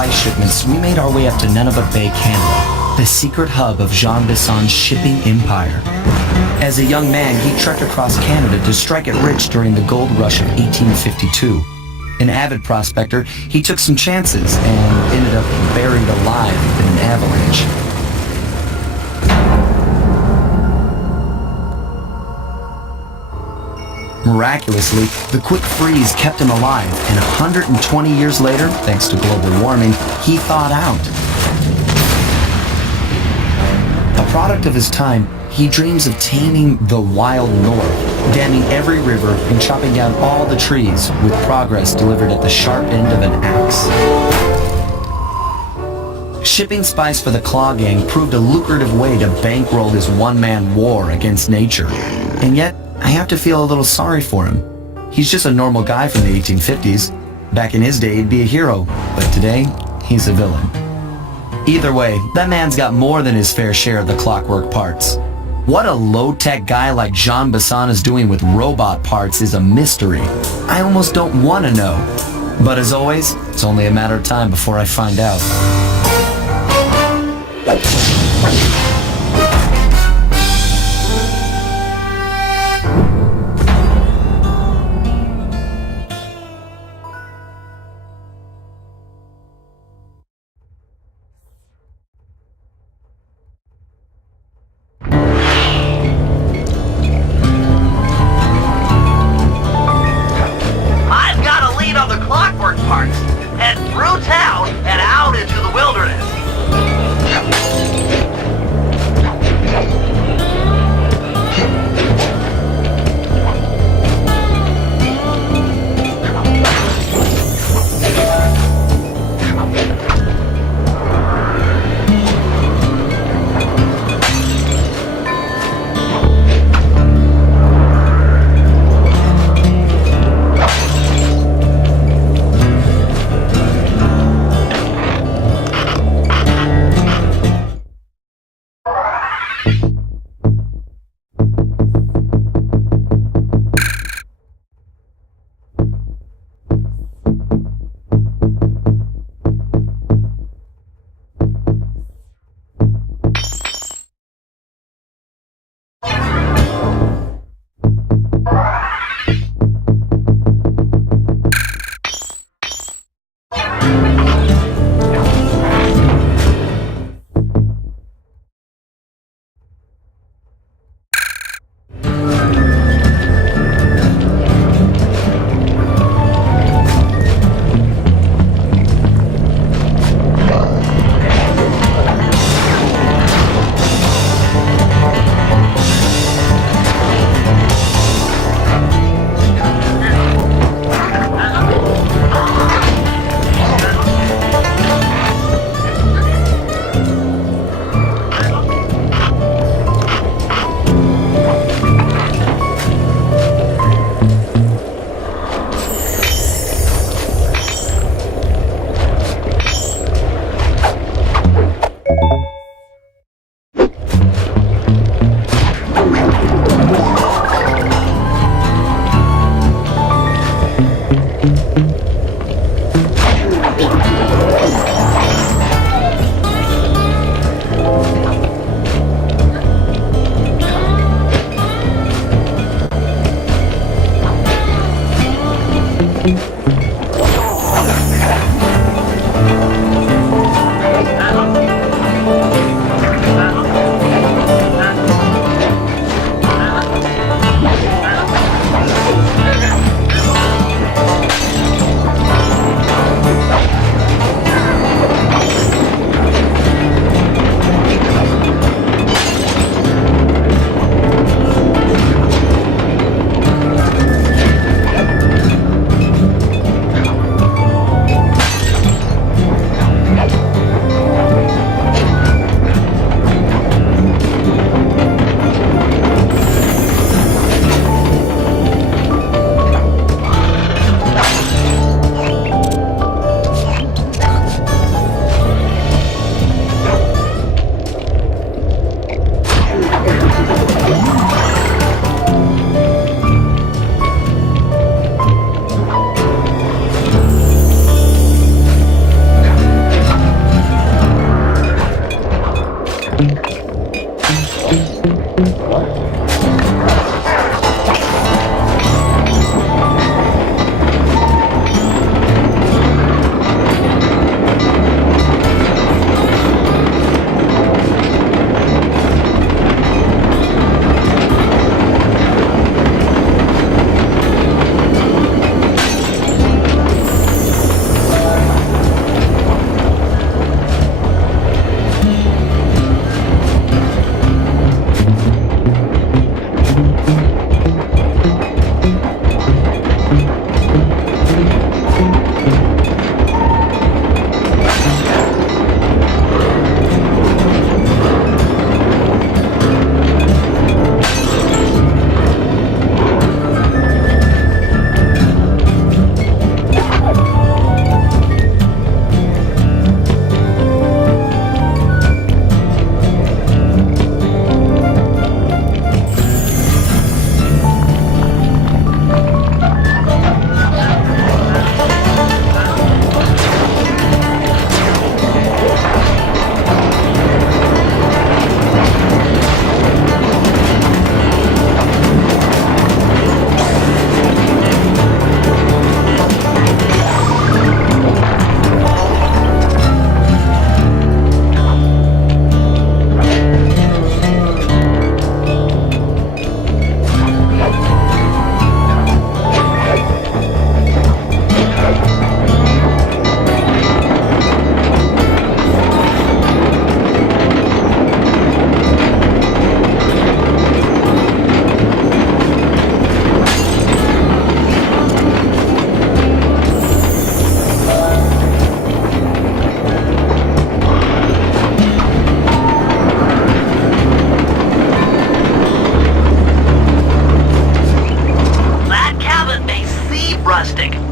spice shipments, we made our way up to Nunavut Bay, Canada, the secret hub of Jean Bisson's shipping empire. As a young man, he trekked across Canada to strike it rich during the gold rush of 1852. An avid prospector, he took some chances and ended up buried alive in an avalanche. Miraculously, the quick freeze kept him alive, and 120 years later, thanks to global warming, he thawed out. A product of his time, he dreams of taming the wild north, damming every river and chopping down all the trees, with progress delivered at the sharp end of an axe. Shipping spice for the Klaww Gang proved a lucrative way to bankroll his one-man war against nature. And yet, I have to feel a little sorry for him. He's just a normal guy from the 1850s. Back in his day, he'd be a hero, but today, he's a villain. Either way, that man's got more than his fair share of the Clockwork parts. What a low-tech guy like Jean Bisson is doing with robot parts is a mystery. I almost don't want to know. But as always, it's only a matter of time before I find out.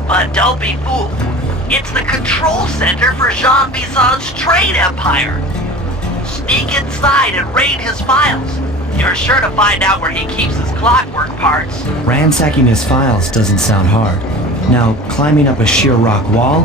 But don't be fooled. It's the control center for Jean Bison's trade empire. Sneak inside and raid his files. You're sure to find out where he keeps his clockwork parts. Ransacking his files doesn't sound hard. Now, climbing up a sheer rock wall?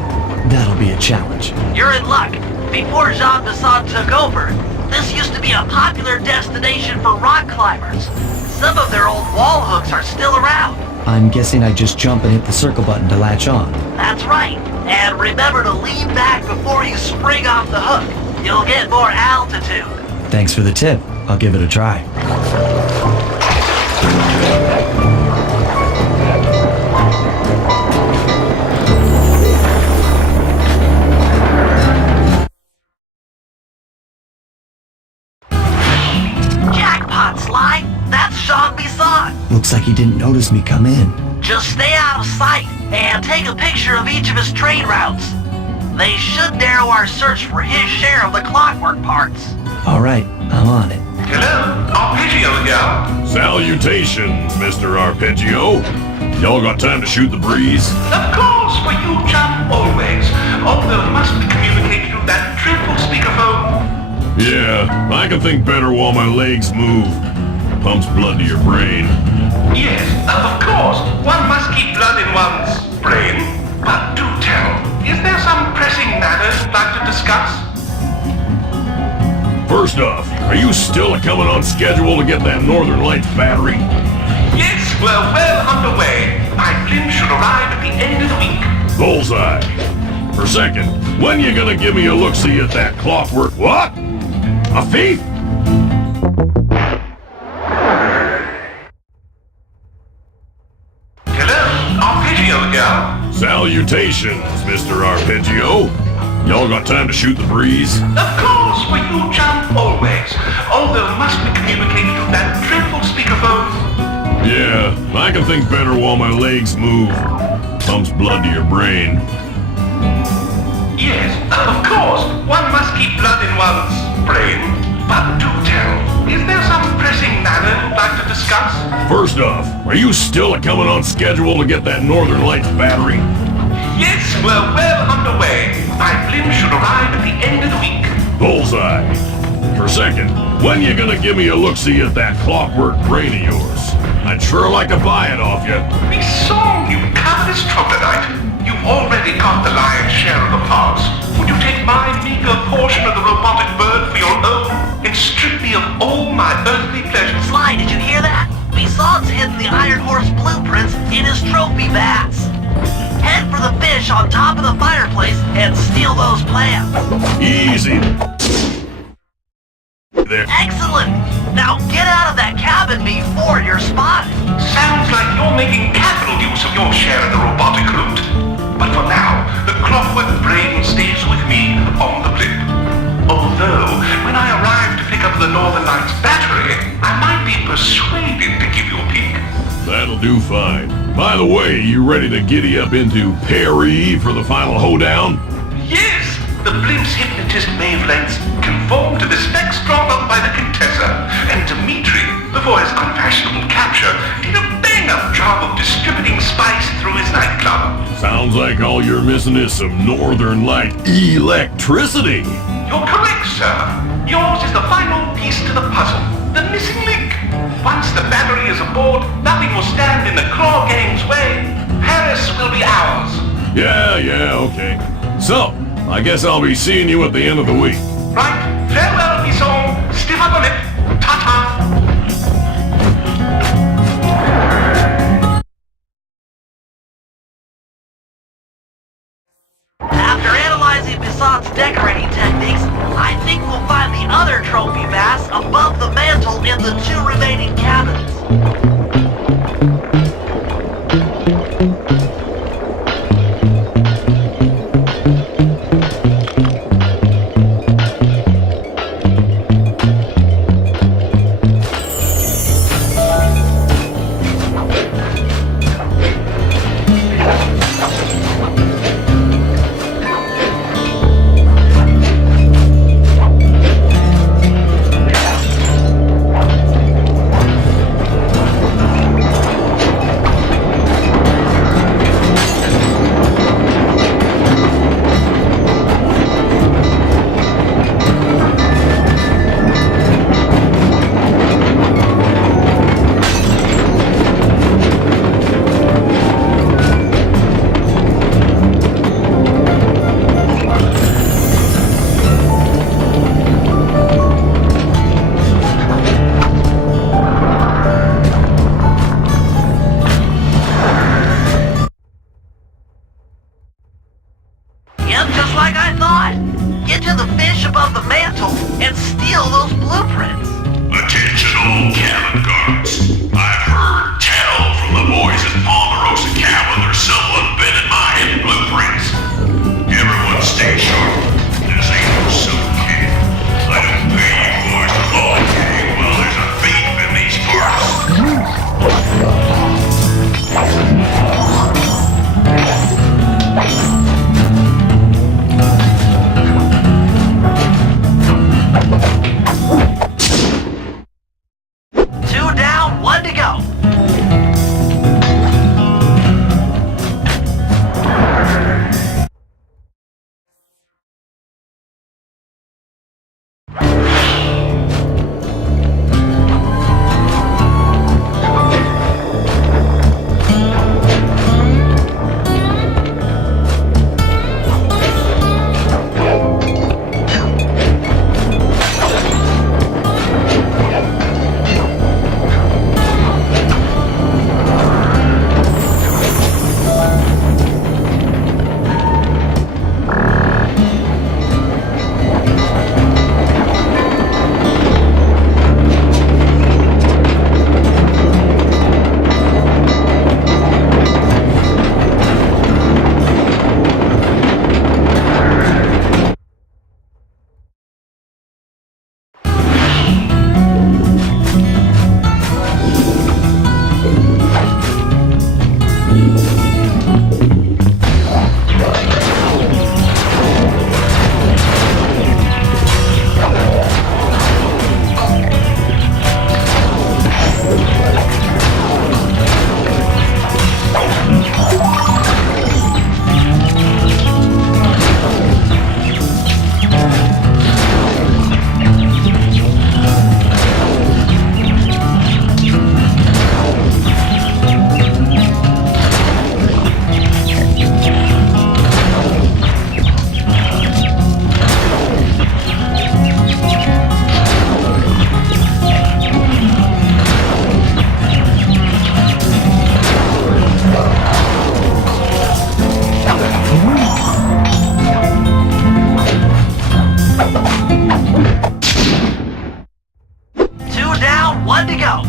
That'll be a challenge. You're in luck. Before Jean Bison took over, this used to be a popular destination for rock climbers. Some of their old wall hooks are still around. I'm guessing I just jump and hit the circle button to latch on. That's right. And remember to lean back before you spring off the hook. You'll get more altitude. Thanks for the tip. I'll give it a try. Jackpot, Sly! That's Jean Bison! Looks like he didn't notice me come in. Just stay out of sight and take a picture of each of his trade routes. They should narrow our search for his share of the clockwork parts. All right, I'm on it. Hello, Arpeggio here. Salutations, Mr. Arpeggio. Y'all got time to shoot the breeze? Of course, for you, chap, always. Although must we communicate through that dreadful speakerphone? Yeah, I can think better while my legs move. Pumps blood to your brain. Yes, of course. One must keep blood in one's brain. But do tell, is there some pressing matter you'd like to discuss? First off, are you still coming on schedule to get that Northern Lights battery? Yes, we're well underway. My plane should arrive at the end of the week. Bullseye. For second, when you gonna give me a look-see at that clockwork? What? A thief? Salutations, Mr. Arpeggio. Y'all got time to shoot the breeze? Of course, for you, chap, always. Although must we communicate through that dreadful speakerphone? Yeah, I can think better while my legs move. Pumps blood to your brain. Yes, of course. One must keep blood in one's brain. But do tell, is there some pressing matter you'd like to discuss? First off, are you still coming on schedule to get that Northern Lights battery? Yes, we're well underway. My plane should arrive at the end of the week. Bullseye. For second, when you gonna give me a look-see at that clockwork brain of yours? I'd sure like to buy it off you. We saw you covetous troglodyte. You've already got the lion's share of the parts. Would you take my meager portion of the robotic bird for your own instruction? on top of the fireplace and steal those plans. Easy. There. Excellent! Now get out of that cabin before you're spotted. Sounds like you're making capital use of your share of the robotic loot. But for now, the Clockwork brain stays with me on the blimp. Although, when I arrive to pick up the Northern Lights battery, I might be persuaded to give you a peek. That'll do fine. By the way, you ready to giddy up into Perry for the final hoedown? Yes, the blimp's hypnotist wavelengths conform to the specs drawn up by the Contessa, and Dimitri, before his unfashionable capture, did a bang-up job of distributing spice through his nightclub. Sounds like all you're missing is some Northern Light electricity. You're correct, sir. Yours is the final piece to the puzzle, the missing link. Once the battery is aboard, nothing will stand in the Klaww Gang's way. Paris will be ours. Yeah, okay. So, I guess I'll be seeing you at the end of the week. Right, farewell, Bison. Stiff upper lip. Ta-ta. After analyzing Bison's decorating techniques, I think we'll find the other trophy mass above the mantle in the 2 remaining cabinets. One to go.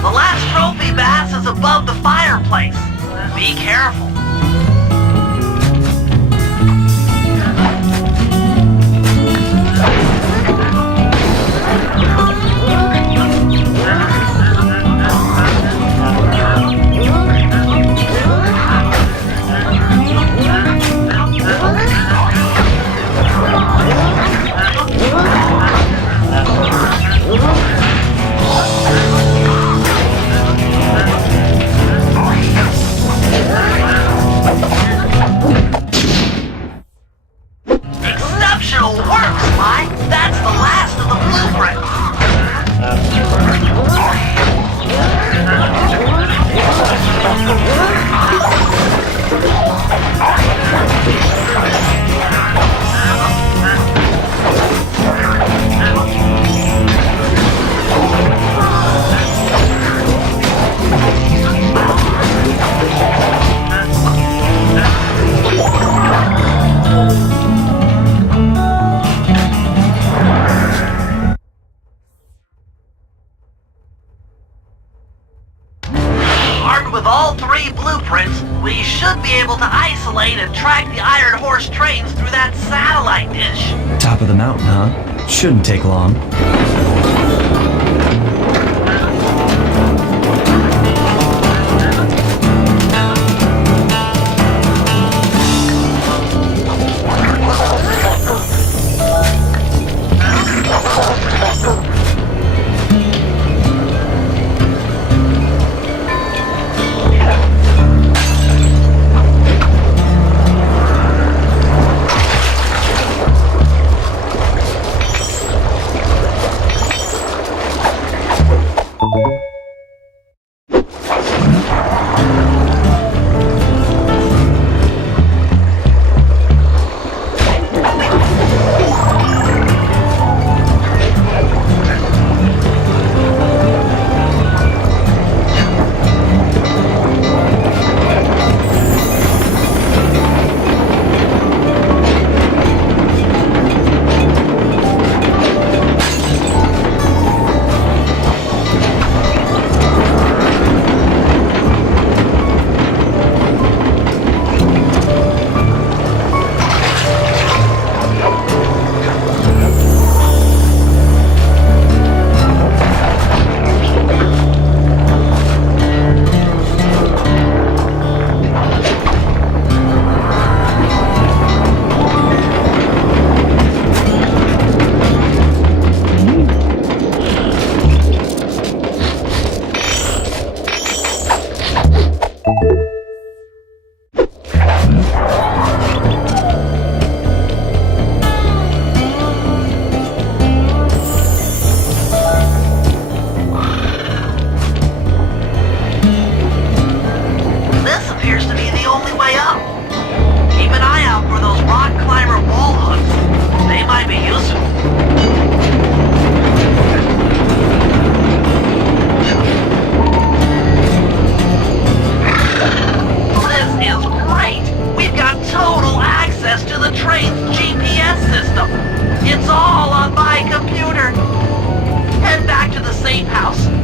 The last trophy bass is above the fireplace. Be careful. Exceptional work, Sly! That's the last of the blueprints! Armed with all three blueprints, we should be able to isolate and track the Iron Horse trains through that satellite dish. Top of the mountain, huh? Shouldn't take long.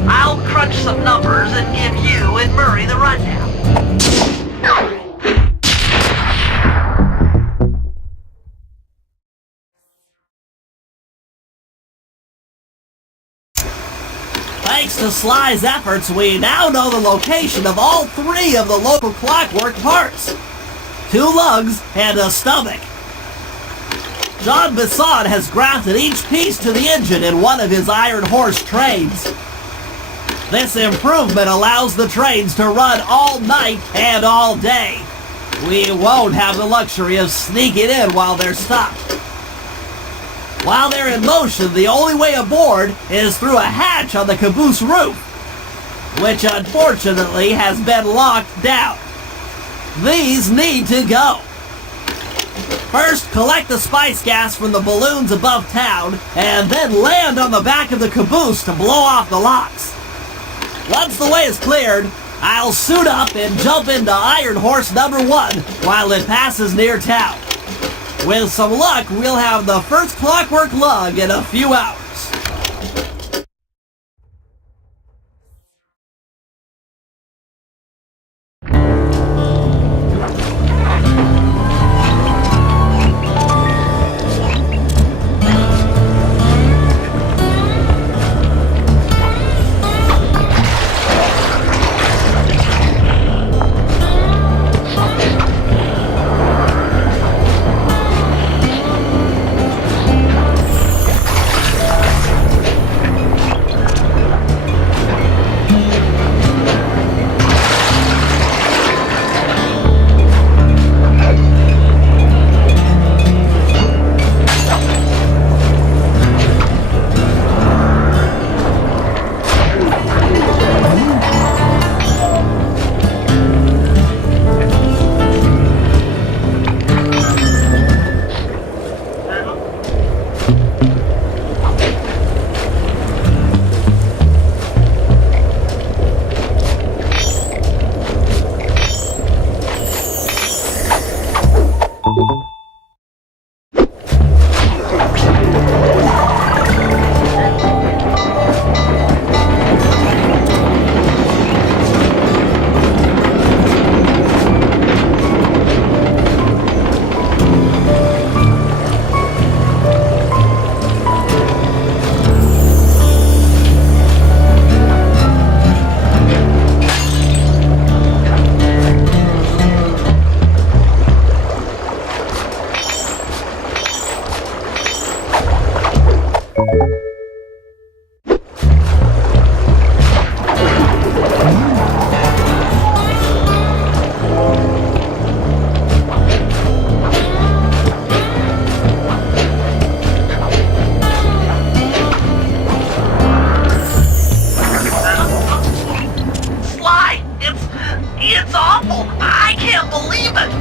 I'll crunch some numbers and give you and Murray the rundown. Thanks to Sly's efforts, we now know the location of all 3 of the local Clockwork parts. 2 lugs and a stomach. Jean Bisson has grafted each piece to the engine in one of his Iron Horse trains. This improvement allows the trains to run all night and all day. We won't have the luxury of sneaking in while they're stopped. While they're in motion, the only way aboard is through a hatch on the caboose roof, which unfortunately has been locked down. These need to go. First, collect the spice gas from the balloons above town, and then land on the back of the caboose to blow off the locks. Once the way is cleared, I'll suit up and jump into Iron Horse number 1 while it passes near town. With some luck, we'll have the first Clockwork lug in a few hours.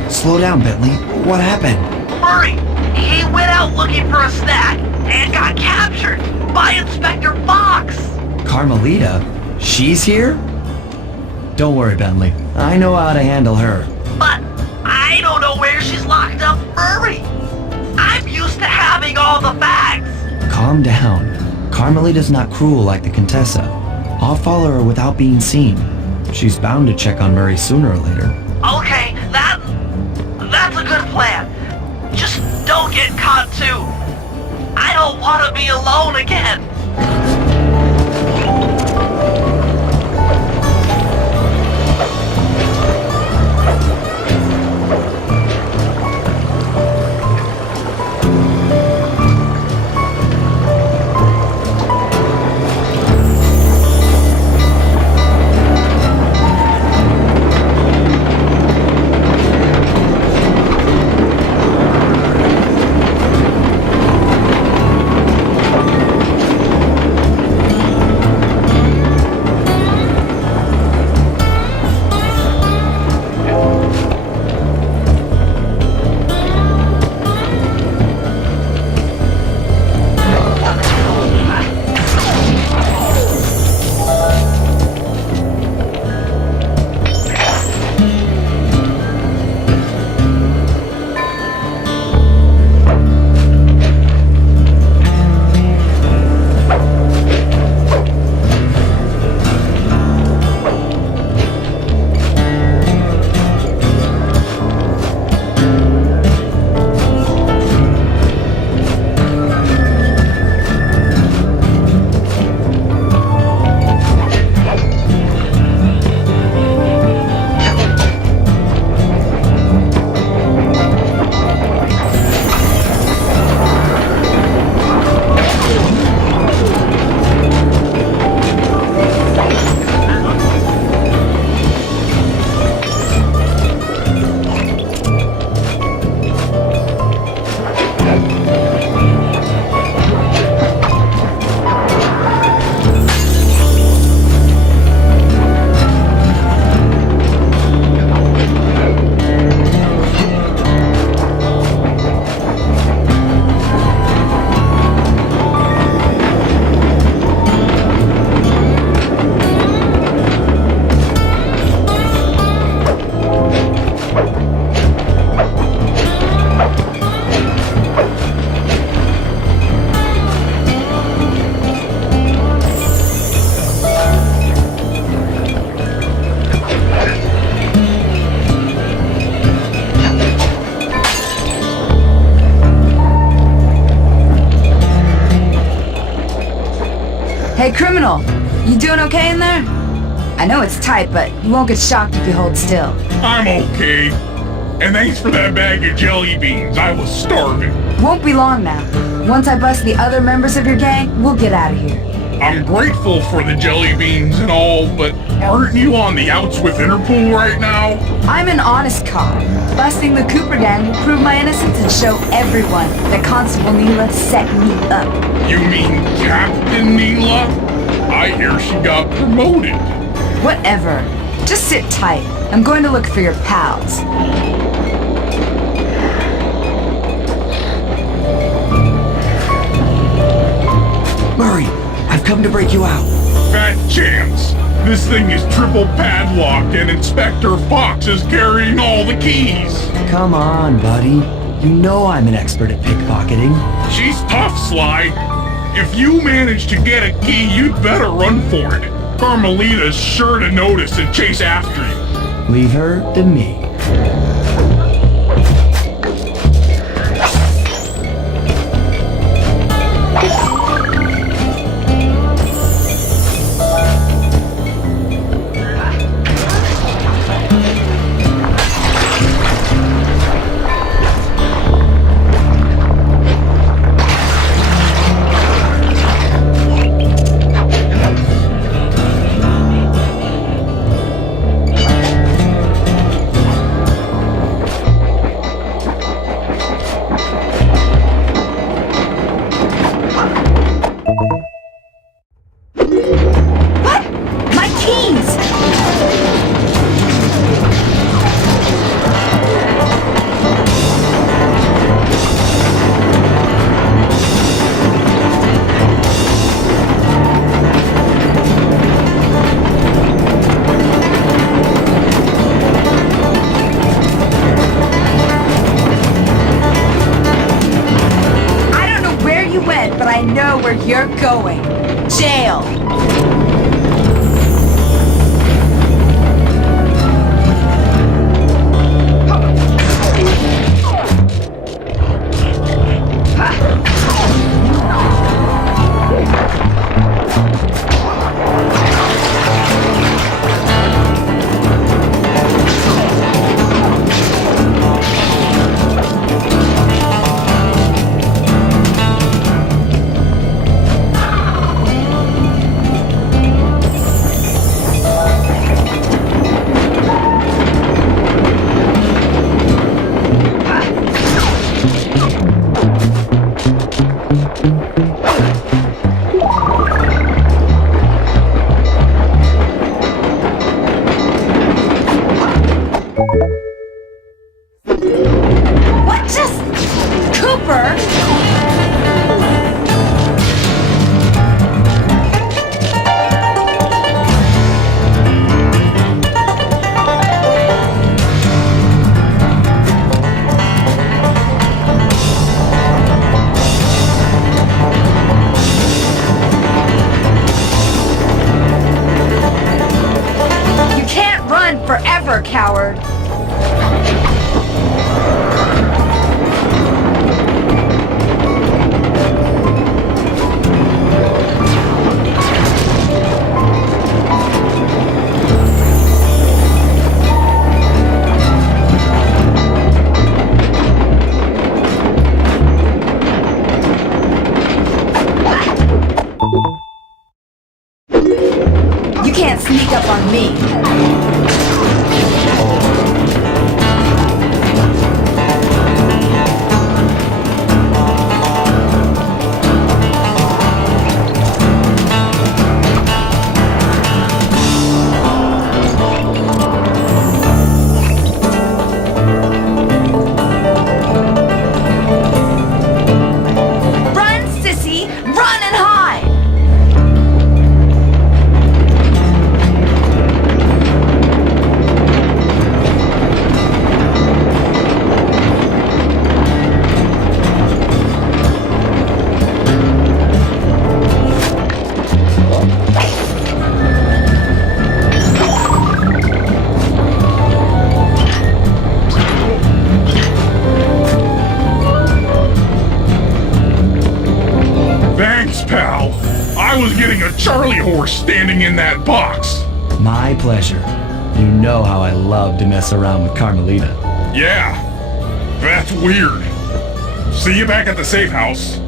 Slow down, Bentley. What happened? Murray, he went out looking for a snack and got captured by Inspector Fox. Carmelita? She's here? Don't worry, Bentley. I know how to handle her. But I don't know where she's locked up, Murray. I'm used to having all the facts. Calm down. Carmelita's not cruel like the Contessa. I'll follow her without being seen. She's bound to check on Murray sooner or later. Okay, that's a good plan. Just don't get caught too. I don't want to be alone again. You doing okay in there? I know it's tight, but you won't get shocked if you hold still. I'm okay. And thanks for that bag of jelly beans. I was starving. Won't be long now. Once I bust the other members of your gang, we'll get out of here. I'm grateful for the jelly beans and all, but aren't you on the outs with Interpol right now? I'm an honest cop. Busting the Cooper Gang will prove my innocence and show everyone that Constable Neyla set me up. You mean Captain Neyla? I hear she got promoted. Whatever. Just sit tight. I'm going to look for your pals. Murray, I've come to break you out. Fat chance. This thing is triple padlocked and Inspector Fox is carrying all the keys. Come on, buddy. You know I'm an expert at pickpocketing. She's tough, Sly. If you manage to get a key, you'd better run for it. Carmelita's sure to notice and chase after you. Leave her to me. You're going. Jail. Coward. You can't sneak up on me. Thanks, pal. I was getting a Charlie horse standing in that box. My pleasure. You know how I love to mess around with Carmelita. Yeah, that's weird. See you back at the safe house.